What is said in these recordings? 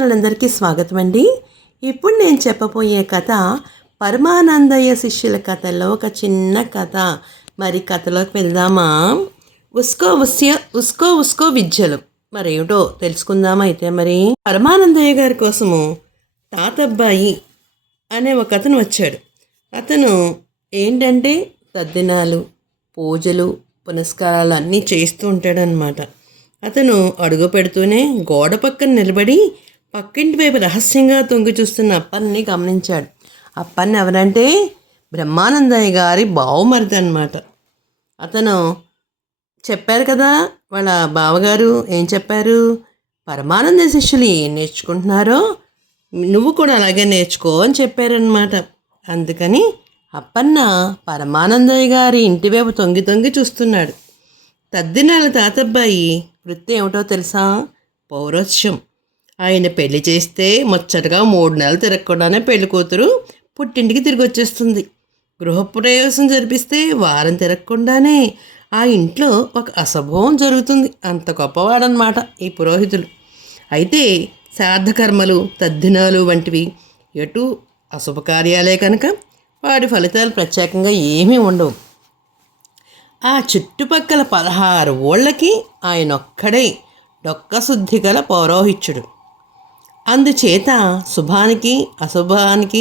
వాళ్ళందరికీ స్వాగతం అండి. ఇప్పుడు నేను చెప్పబోయే కథ పరమానందయ్య శిష్యుల కథలో ఒక చిన్న కథ. మరి కథలోకి వెళ్దామా? ఉస్కో ఉస్కో విద్యలు మరేమిటో తెలుసుకుందామా? అయితే మరి పరమానందయ్య గారి కోసము తాతబ్బాయి అనే ఒక అతను వచ్చాడు. అతను ఏంటంటే తద్దినాలు, పూజలు, పునస్కారాలు అన్నీ చేస్తూ ఉంటాడనమాట. అతను అడుగు పెడుతూనే గోడ పక్కన నిలబడి పక్కింటి వైపు రహస్యంగా తొంగి చూస్తున్న అప్పన్ని గమనించాడు. అప్పన్ని ఎవరంటే బ్రహ్మానందయ్య గారి బావమరిది అనమాట. అతను చెప్పారు కదా, వాళ్ళ బావగారు ఏం చెప్పారు, పరమానంద శిష్యులు ఏం నేర్చుకుంటున్నారో నువ్వు కూడా అలాగే నేర్చుకో అని చెప్పారనమాట. అందుకని అప్పన్న పరమానందయ్య గారి ఇంటి వైపు తొంగి తొంగి చూస్తున్నాడు. తద్దినాల తాతబ్బాయి వృత్తి ఏమిటో తెలుసా? పౌరోహిత్యం. ఆయన పెళ్లి చేస్తే ముచ్చటగా 3 నెలలు తిరగకుండానే పెళ్లి కూతురు పుట్టింటికి తిరిగి వచ్చేస్తుంది. గృహప్రవేశం జరిపిస్తే వారం తిరగకుండానే ఆ ఇంట్లో ఒక అశుభం జరుగుతుంది. అంత గొప్పవాడనమాట ఈ పురోహితులు. అయితే శ్రాద్ధకర్మలు, తద్దినాలు వంటివి ఎటు అశుభకార్యాలే కనుక వాటి ఫలితాలు ప్రత్యేకంగా ఏమీ ఉండవు. ఆ చుట్టుపక్కల 16 ఊళ్ళకి ఆయనొక్కడే డొక్కశుద్ధి గల పౌరోహిత్యుడు. అందుచేత శుభానికి అశుభానికి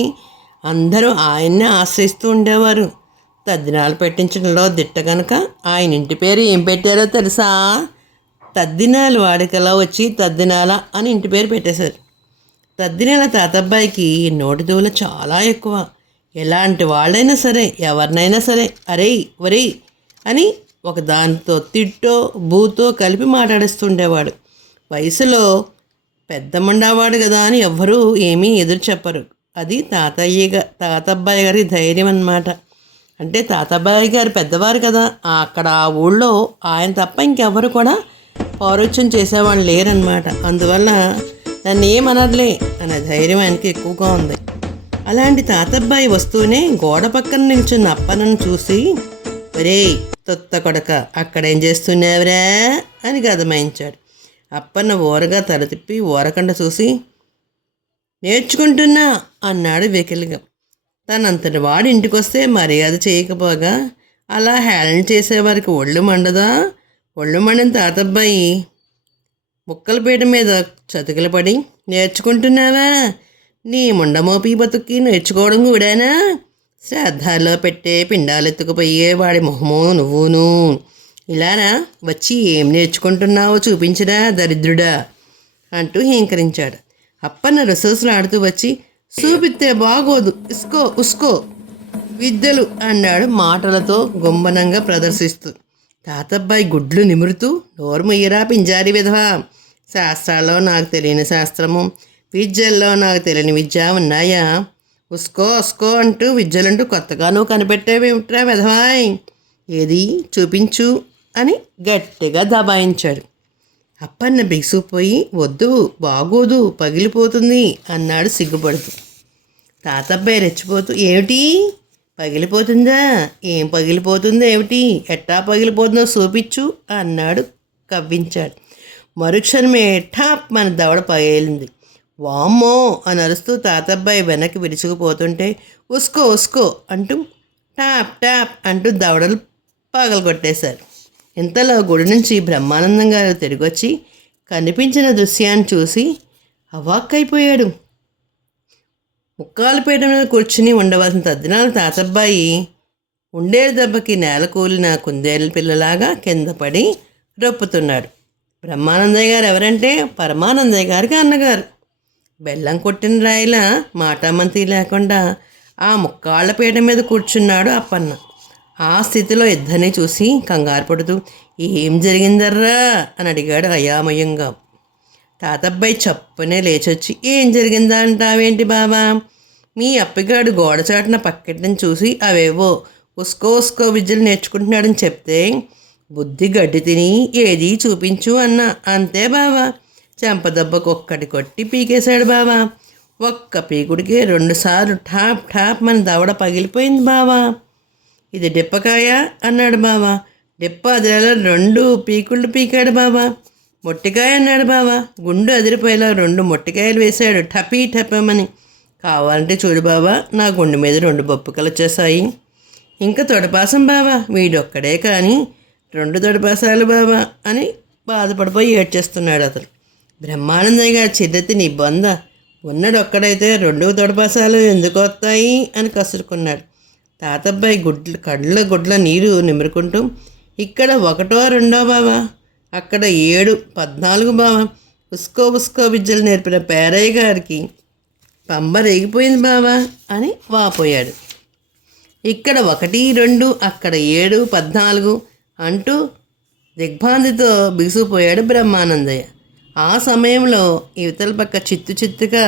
అందరూ ఆయన్నే ఆశ్రయిస్తూ ఉండేవారు. తద్దినాలు పెట్టించడంలో దిట్ట కనుక ఆయన ఇంటి పేరు ఏం పెట్టారో తెలుసా? తద్దినాలు వాడికలో వచ్చి తద్దినాల అని ఇంటి పేరు పెట్టేశారు. తద్దినాల తాతబ్బాయికి నోటి దూల చాలా ఎక్కువ. ఎలాంటి వాళ్ళైనా సరే, ఎవరినైనా సరే అరే ఒరే అని ఒక దానితో తిట్టో బూతో కలిపి మాట్లాడిస్తుండేవాడు. వయసులో పెద్ద మండవాడు కదా అని ఎవ్వరూ ఏమీ ఎదురు చెప్పరు. అది తాతబ్బాయి గారి ధైర్యం అన్నమాట. అంటే తాతబ్బాయి గారు పెద్దవారు కదా, అక్కడ ఆ ఊళ్ళో ఆయన తప్ప ఇంకెవ్వరు కూడా పౌరోహిత్యం చేసేవాళ్ళు లేరనమాట. అందువల్ల నన్ను ఏమనర్లే అనే ధైర్యం ఆయనకి ఎక్కువగా ఉంది. అలాంటి తాతబ్బాయి వస్తూనే గోడ పక్కన నిల్చున్న అప్పనను చూసి, ఒరే తొత్త కొడక అక్కడేం చేస్తున్నావురా అని గదమాయించాడు. అప్పన్న ఊరగా తల తిప్పి ఊరకండ చూసి, నేర్చుకుంటున్నా అన్నాడు వెకిలిగా. తనంతటి వాడు ఇంటికొస్తే మర్యాద చేయకపోగా అలా హేళన చేసేవారికి ఒళ్ళు మండదా? ఒళ్ళు మండిన తాతబ్బాయి ముక్కల పీట మీద చతికిల పడి, నేర్చుకుంటున్నావా? నీ ముండమోపి బతుక్కి నేర్చుకోవడం కూడానా? శ్రాద్ధాల్లో పెట్టే పిండాలెత్తుకుపోయే వాడి మొహమో నువ్వును. ఇలానా వచ్చి ఏం నేర్చుకుంటున్నావో చూపించరా దరిద్రుడా అంటూ హీంకరించాడు. అప్పన్న రుసరుసలాడుతూ వచ్చి, చూపిస్తే బాగోదు, ఉస్కో విద్యలు అన్నాడు మాటలతో గుంబనంగా ప్రదర్శిస్తూ. తాతబ్బాయి గుడ్లు నిమురుతూ, నోరు ముయ్యరా పింజారి విధవా, శాస్త్రాల్లో నాకు తెలియని శాస్త్రము, విద్యల్లో నాకు తెలియని విద్య ఉన్నాయా? ఉస్కో అంటూ విద్యలంటూ కొత్తగా నువ్వు కనిపెట్టేవిట్రా విధవాయ్, ఏది చూపించు అని గట్టిగా దబాయించాడు. అప్పన్న బిగుసుకుపోయి, వద్దు బాగోదు పగిలిపోతుంది అన్నాడు సిగ్గుపడుతూ. తాతబ్బాయి రెచ్చిపోతూ, ఏమిటి పగిలిపోతుందా? ఏం పగిలిపోతుందో ఏమిటి, ఎట్టా పగిలిపోతుందో చూపించు అన్నాడు కవ్వించాడు. మరుక్షణమే ఠాప్ మన దవడ పగిలింది. వామ్మో అని అరుస్తూ తాతబ్బాయి వెనక్కి విరుచుకుపోతుంటే, ఉస్కో అంటూ టాప్ అంటూ దవడలు పగలగొట్టేశారు. ఇంతలో గుడి నుంచి బ్రహ్మానందం గారు తిరిగొచ్చి కనిపించిన దృశ్యాన్ని చూసి అవాక్కైపోయాడు. ముక్కాలు పీట మీద కూర్చుని ఉండవలసిన తద్దినాల తాతబ్బాయి ఉండేరు దెబ్బకి నేల కూలిన కుందేళ్ళ పిల్లలాగా కింద పడి రొప్పుతున్నాడు. బ్రహ్మానందయ్య గారు ఎవరంటే పరమానందయ్య గారికి అన్నగారు. బెల్లం కొట్టిన రాయిలా మాటామంతి లేకుండా ఆ ముక్కాళ్ళ పీట మీద కూర్చున్నాడు అప్పన్న. ఆ స్థితిలో ఇద్దరిని చూసి కంగారు పడుతూ, ఏం జరిగిందర్రా అని అడిగాడు అయామయంగా. తాతబ్బాయి చప్పునే లేచొచ్చి, ఏం జరిగిందా అంటావేంటి బాబా, మీ అప్పగాడు గోడచాటున పక్కెట్టని చూసి అవేవో ఉస్కో విద్యలు నేర్చుకుంటున్నాడని చెప్తే బుద్ధి గడ్డి తిని ఏది చూపించు అన్నా, అంతే బావా. చెంపదెబ్బకు ఒక్కటి కొట్టి పీకేశాడు బావా. ఒక్క పీకుడికి 2 సార్లు ఠాప్ మన దవడ పగిలిపోయింది బావా. ఇది డిప్పకాయ అన్నాడు బావా. డిప్ప అదిలో 2 పీకుళ్ళు పీకాడు బావా. మొట్టికాయ అన్నాడు బావా. గుండు అదిరిపోయేలా 2 మొట్టికాయలు వేశాడు టపీ టపమని. కావాలంటే చూడు బావా, నా గుండె మీద 2 బొప్పుకలు వచ్చేసాయి. ఇంకా తొడపాసం బావా, వీడొక్కడే కానీ 2 తొడపాసాలు బావా అని బాధపడిపోయి ఏడ్చేస్తున్నాడు అతను. బ్రహ్మానందయ్య గారు చిర్రెత్తి, నీ బొంద, ఉన్నడొక్కడైతే 2 తొడపాసాలు ఎందుకు వస్తాయి అని కసురుకున్నాడు. తాతబ్బాయి గుడ్ల నీరు నిమురుకుంటూ, ఇక్కడ 1, 2 బావా, అక్కడ 7, 14 బావా. ఉస్కో విద్యలు నేర్పిన పేరయ్య గారికి పంబ రేగిపోయింది బావా అని వాపోయాడు. ఇక్కడ 1, 2, అక్కడ 7, 14 అంటూ దిగ్భ్రాంతితో బిగుసిపోయాడు బ్రహ్మానందయ్య. ఆ సమయంలో ఇవతల పక్క చిత్తుగా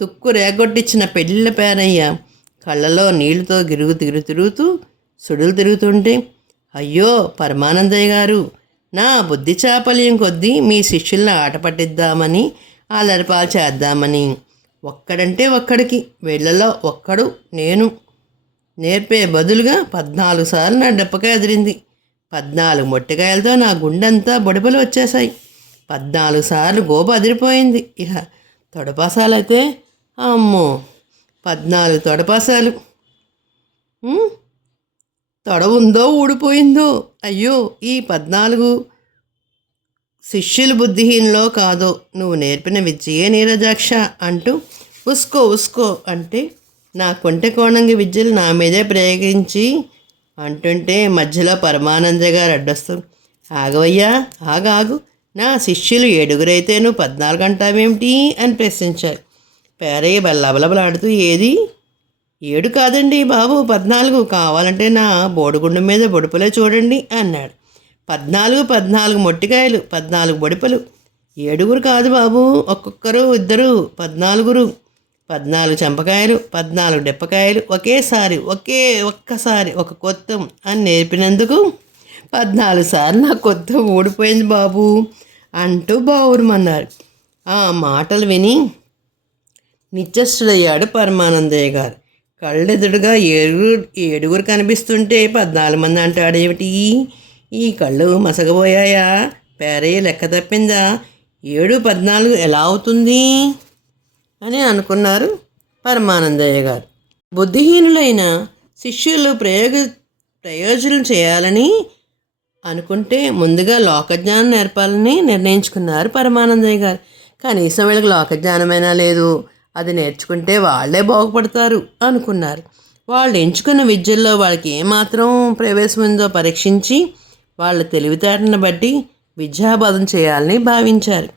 తుక్కు రేగొట్టించిన పెళ్ళిళ్ళ పేరయ్య కళ్ళలో నీళ్లతో తిరుగుతూ సుడులు తిరుగుతుంటే, అయ్యో పరమానందయ్య గారు, నా బుద్ధి చాపల్యం కొద్దీ మీ శిష్యులను ఆట పట్టిద్దామని, అల్లరిపాలు చేద్దామని, ఒక్కడంటే ఒక్కడికి వీళ్ళలో ఒక్కడు నేను నేర్పే బదులుగా 14 సార్లు నా డెప్పకాయ అదిరింది. 14 మొట్టికాయలతో నా గుండెంతా బొడిపలు వచ్చేసాయి. 14 సార్లు గోప అదిరిపోయింది. ఇక తొడపాసాలైతే అమ్మో 14 తొడపాసాలు. తొడ ఉందో ఊడిపోయిందో. అయ్యో, ఈ 14 శిష్యులు బుద్ధిహీనలో కాదో, నువ్వు నేర్పిన విద్యయే నీరజాక్ష అంటూ ఉస్కో అంటే నా కొంటె కోణంగి విద్యలు నా మీదే ప్రయోగించి అంటుంటే మధ్యలో పరమానంద గారు అడ్డొస్తూ, ఆగవయ్యా, ఆగాగు, నా శిష్యులు 7 నువ్వు 14 అంటావేమిటి అని ప్రశ్నించారు. పేరయ్య బల్లబలబలాడుతూ, ఏది 7 కాదండి బాబు, 14, కావాలంటే నా బోడిగుండు మీద బొడుపులే చూడండి అన్నాడు. 14 మొట్టికాయలు, 14 బొడిపలు, 7 కాదు బాబు, ఒక్కొక్కరు 2, 14, 14 చెంపకాయలు, 14 డెప్పకాయలు ఒక్కసారి ఒక కొత్తం అని నేర్పినందుకు 14 సార్లు నా కొత్త ఊడిపోయింది బాబు అంటూ బావురమన్నారు. ఆ మాటలు విని నిశ్చష్టుడయ్యాడు పరమానందయ్య గారు. కళ్ళెదుడుగా 7 కనిపిస్తుంటే 14 మంది అంటాడేమిటి? ఈ కళ్ళు మసగబోయాయా? పేరయ్య లెక్క తప్పిందా? 7, 14 ఎలా అవుతుంది అని అనుకున్నారు పరమానందయ్య గారు. బుద్ధిహీనులైన శిష్యులు ప్రయోజనం చేయాలని అనుకుంటే ముందుగా లోకజ్ఞానం నేర్పాలని నిర్ణయించుకున్నారు పరమానందయ్య గారు. కనీసం వీళ్ళకి లోకజ్ఞానమైనా లేదు, అది నేర్చుకుంటే వాళ్ళే బాగుపడతారు అనుకున్నారు. వాళ్ళు ఎంచుకున్న విద్యల్లో వాళ్ళకి ఏమాత్రం ప్రవేశం ఉందో పరీక్షించి వాళ్ళ తెలివితేటను బట్టి విద్యాబోధన చేయాలని భావించారు.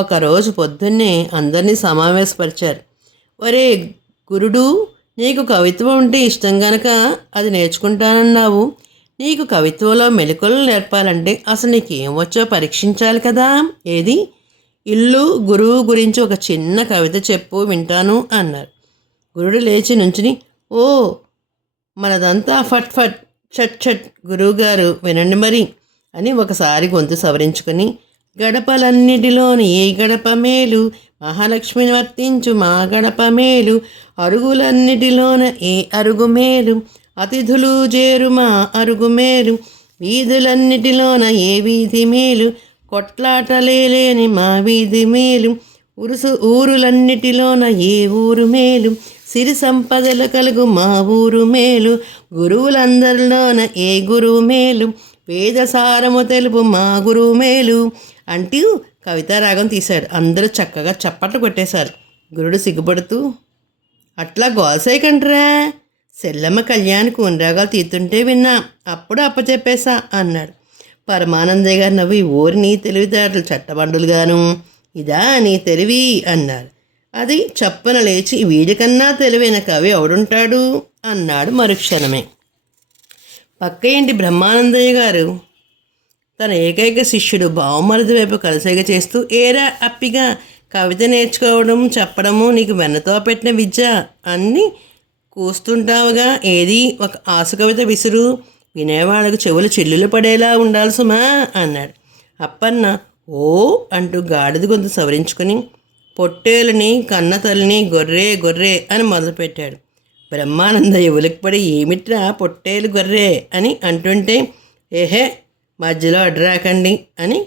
ఒకరోజు పొద్దున్నే అందరినీ సమావేశపరిచారు. ఒరే గురుడు, నీకు కవిత్వం అంటే ఇష్టం గనక అది నేర్చుకుంటానన్నావు. నీకు కవిత్వంలో మెలకువలు నేర్పాలంటే అసలు నీకేం వచ్చో పరీక్షించాలి కదా. ఏది, ఇల్లు గురువు గురించి ఒక చిన్న కవిత చెప్పు, వింటాను అన్నారు. గురుడు లేచి నుంచుని, ఓ మనదంతా ఫట్ ఫట్ చట్ చట్ గురువుగారు వినండి మరి అని ఒకసారి గొంతు సవరించుకొని, గడపలన్నిటిలోని ఏ గడప మేలు, మహాలక్ష్మిని వర్తించు మా గడప మేలు, అరుగులన్నిటిలోన ఏ అరుగు మేలు, అతిథులు చేరు మా అరుగు మేలు, వీధులన్నిటిలోన ఏ వీధి మేలు, కొట్లాటలేని మా వీధి మేలు, ఊరులన్నిటిలోన ఏ ఊరు మేలు, సిరి సంపదలు కలుగు మా ఊరు మేలు, గురువులందరిలోన ఏ గురువు మేలు, వేదసారము తెలుపు మా గురువు మేలు అంటూ కవితారాగం తీశాడు. అందరూ చక్కగా చప్పట్లు కొట్టేశారు. గురుడు సిగ్గుపడుతూ, అట్లా గోల్సేయకంట్రా, సెల్లమ్మ కళ్యాణ్కి రాగాలు తీస్తుంటే విన్నా, అప్పుడు అప్పచెప్పేశా అన్నాడు. పరమానందయ్య గారు నవ్వి, ఊరి నీ తెలివితేటలు చట్టబండులుగాను, ఇదా నీ తెలివి అన్నారు. అది చప్పన లేచి, వీడికన్నా తెలివైన కవి ఎవడుంటాడు అన్నాడు మరుక్షణమే. పక్క ఇంటి బ్రహ్మానందయ్య గారు తన ఏకైక శిష్యుడు బావమరిది వైపు కలసేగ చేస్తూ, ఏరా అప్పిగా, కవిత నేర్చుకోవడం చెప్పడము నీకు వెన్నతో పెట్టిన విద్య అన్నీ కూస్తుంటావుగా, ఏది ఒక ఆసు కవిత విసురు, వినేవాళ్ళకు చెవులు చిల్లులు పడేలా ఉండాలి సుమా అన్నాడు. అప్పన్న ఓ అంటూ గాడిద గొంతు సవరించుకొని, పొట్టేలుని కన్న తల్లిని గొర్రె అని మొదలుపెట్టాడు. బ్రహ్మానందయ్య ఉలిక్కిపడి, ఏమిట్రా పొట్టేలు గొర్రె అని అంటుంటే, ఏహే మధ్యలో అడ్డురాకండి అని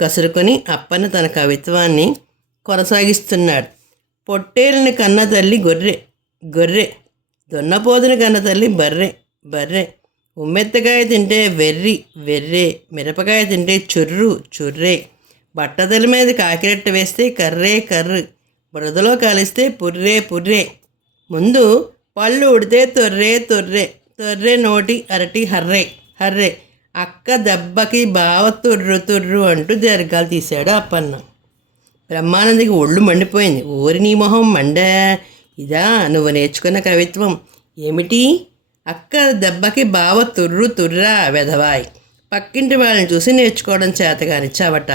కసురుకొని అప్పన్న తన కవిత్వాన్ని కొనసాగిస్తున్నాడు. పొట్టేలుని కన్న తల్లి గొర్రె గొర్రె, దున్నపోతుని కన్న తల్లి బర్రె బర్రె, ఉమ్మెత్తకాయ తింటే వెర్రి వెర్రే, మిరపకాయ తింటే చుర్రు చుర్రే, బట్టతల మీద కాకిరెట్ట వేస్తే కర్రే కర్రు, బురదలో కాలిస్తే పుర్రే పుర్రే, ముందు పళ్ళు ఉడితే తొర్రే తొర్రే, తొర్రే నోటి అరటి హర్రే హర్రే, అక్క దెబ్బకి బావ తుర్రు తుర్రు అంటూ దీర్ఘాలు తీశాడు అప్పన్న. బ్రహ్మానందికి ఒళ్ళు మండిపోయింది. ఓరి నీ మొహం మండా, ఇదా నువ్వు నేర్చుకున్న కవిత్వం ఏమిటి? అక్క దెబ్బకి బావ తుర్రు తుర్రా వెధవాయ్, పక్కింటి వాళ్ళని చూసి నేర్చుకోవడం చేతగాని చవట.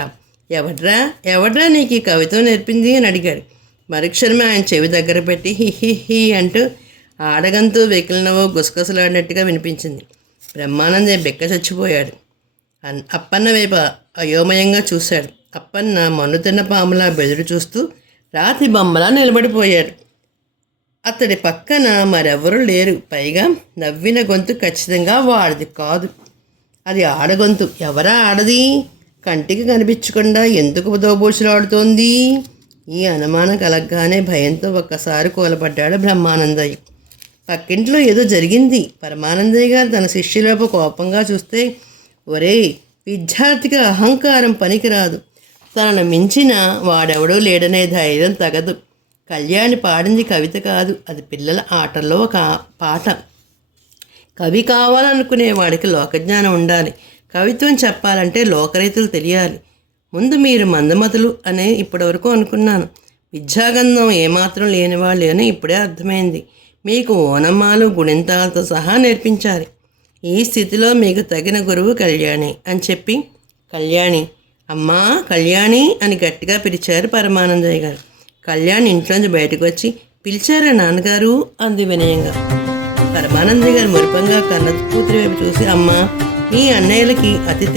ఎవడ్రా నీకు ఈ కవిత్వం నేర్పింది అని అడిగాడు. మరుక్షణమే ఆయన చెవి దగ్గర పెట్టి హి హి హి అంటూ ఆడగంతూ వెకిలినవో గుసగుసలాడినట్టుగా వినిపించింది. బ్రహ్మానందే బెక్క చచ్చిపోయాడు. అప్పన్న వైపు అయోమయంగా చూశాడు. అప్పన్న మన్నుతిన్న పాములా బెదురు చూస్తూ రాతి బొమ్మలా నిలబడిపోయాడు. అతడి పక్కన మరెవరూ లేరు. పైగా నవ్విన గొంతు ఖచ్చితంగా వాడిది కాదు, అది ఆడగొంతు. ఎవరా ఆడది? కంటికి కనిపించకుండా ఎందుకు దోబూచులాడుతోంది? ఈ అనుమానం కలగ్గానే భయంతో ఒక్కసారి కూలపడ్డాడు బ్రహ్మానందయ్య. పక్కింట్లో ఏదో జరిగింది. పరమానందయ్య గారు తన శిష్యులపు కోపంగా చూస్తే, ఒరేయ్, విద్యార్థికి అహంకారం పనికిరాదు, తనను మించిన వాడెవడూ లేడనే ధైర్యం తగదు. కళ్యాణి పాడింది కవిత కాదు, అది పిల్లల ఆటల్లో ఒక పాట. కవి కావాలనుకునే వాడికి లోకజ్ఞానం ఉండాలి. కవిత్వం చెప్పాలంటే లోకరీతులు తెలియాలి. ముందు మీరు మందమతులు అనే ఇప్పటివరకు అనుకున్నాను. విద్యాగంధం ఏమాత్రం లేనివాళ్ళు అని ఇప్పుడే అర్థమైంది. మీకు ఓనమ్మాలు గుణింతాలతో సహా నేర్పించాలి. ఈ స్థితిలో మీకు తగిన గురువు కళ్యాణి అని చెప్పి, కళ్యాణి, అమ్మా కళ్యాణి అని గట్టిగా పిలిచారు పరమానందయ్య గారు. కళ్యాణి ఇంట్లోంచి బయటకు వచ్చి, పిలిచారా నాన్నగారు అంది వినయంగా. పరమానందయ్య గారు మురిపంగా కన్న కూతురి వైపు చూసి, అమ్మా, మీ అన్నయ్యలకి అతి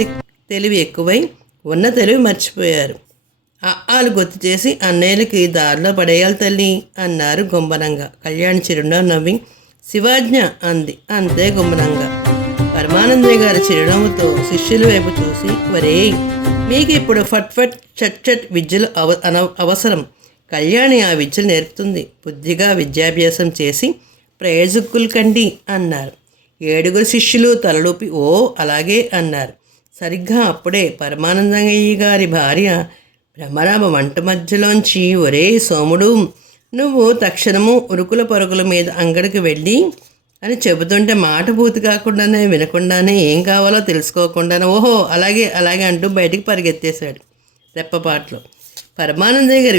తెలివి ఎక్కువై ఉన్న తెలివి మర్చిపోయారు. ఆలు గుర్తు చేసి అన్నయ్యలకి దారిలో పడేయాలి తల్లి అన్నారు గుంబనంగా. కళ్యాణి చిరునవ్వు నవ్వి, శివాజ్ఞ అంది అంతే గుంబనంగా. పరమానందయ్య గారి చిరునవ్వుతో శిష్యుల వైపు చూసి, వరేయ్, మీకు ఇప్పుడు ఫట్ ఫట్ చట్ చట్ విద్యలు అవసరం. కళ్యాణి ఆ విద్యలు నేర్పుతుంది. బుద్ధిగా విద్యాభ్యాసం చేసి ప్రయోజకులు కండి అన్నారు. 7 శిష్యులు తలలోపి ఓ అలాగే అన్నారు. సరిగ్గా అప్పుడే పరమానందయ్య గారి భార్య భ్రమరామ వంట మధ్యలోంచి, ఒరే సోముడు, నువ్వు తక్షణము ఉరుకుల పరుగుల మీద అంగడికి వెళ్ళి అని చెబుతుంటే మాట పూర్తి కాకుండానే వినకుండానే ఏం కావాలో తెలుసుకోకుండానే ఓహో అలాగే అలాగే అంటూ బయటికి పరిగెత్తేశాడు రెప్పపాట్లో. పరమానందయ్య గారు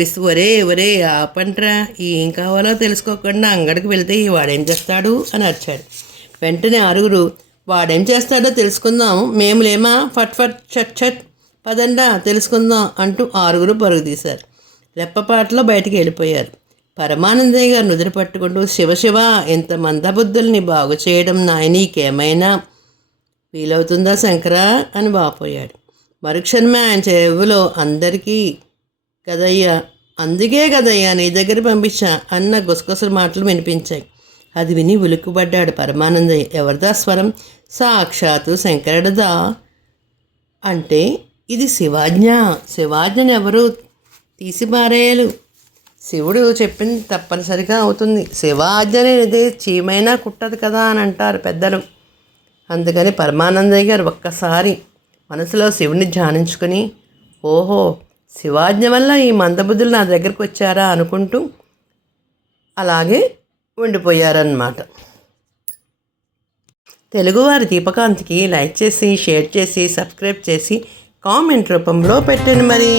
ఒరే ఆపంట్రా, ఏం కావాలో తెలుసుకోకుండా అంగడికి వెళ్తే వాడేం చేస్తాడు అని అరిచాడు. వెంటనే 6 వాడేం చేస్తాడో తెలుసుకుందాం, మేము లేమా, ఫట్ ఫట్ చట్ చట్ పదండా తెలుసుకుందాం అంటూ 6 పరుగు తీశారు. రెప్పపాట్లో బయటికి వెళ్ళిపోయారు. పరమానందయ్య గారు నుదురు పట్టుకుంటూ, శివశివ, ఇంత మందబుద్ధుల్ని బాగు చేయడం నాయనీకేమైనా వీలవుతుందా శంకరా అని వాపోయాడు. మరుక్షణమే ఆయన చెవులో అందరికీ అందుకే కదయ్యా నీ దగ్గర పంపించా అన్న గుసగుసల మాటలు వినిపించాయి. అది విని ఉలిక్కుపడ్డాడు పరమానందయ్య. ఎవరిదా స్వరం? సాక్షాత్తు శంకరుడిదా. అంటే ఇది శివాజ్ఞని ఎవరు తీసిపారేయలు. శివుడు చెప్పింది తప్పనిసరిగా అవుతుంది. శివాజ్ఞ అనేది చీమైనా కుట్టదు కదా అని అంటారు పెద్దలు. అందుకని పరమానందయ్య గారు ఒక్కసారి మనసులో శివుని ధ్యానించుకుని, ఓహో, శివాజ్ఞ వల్ల ఈ మందబుద్ధులు నా దగ్గరకు వచ్చారా అనుకుంటూ అలాగే ఉండిపోయారన్నమాట. తెలుగువారి దీపకాంతికి లైక్ చేసి, షేర్ చేసి, సబ్స్క్రైబ్ చేసి, కామెంట్ రూపంలో పెట్టండి మరి.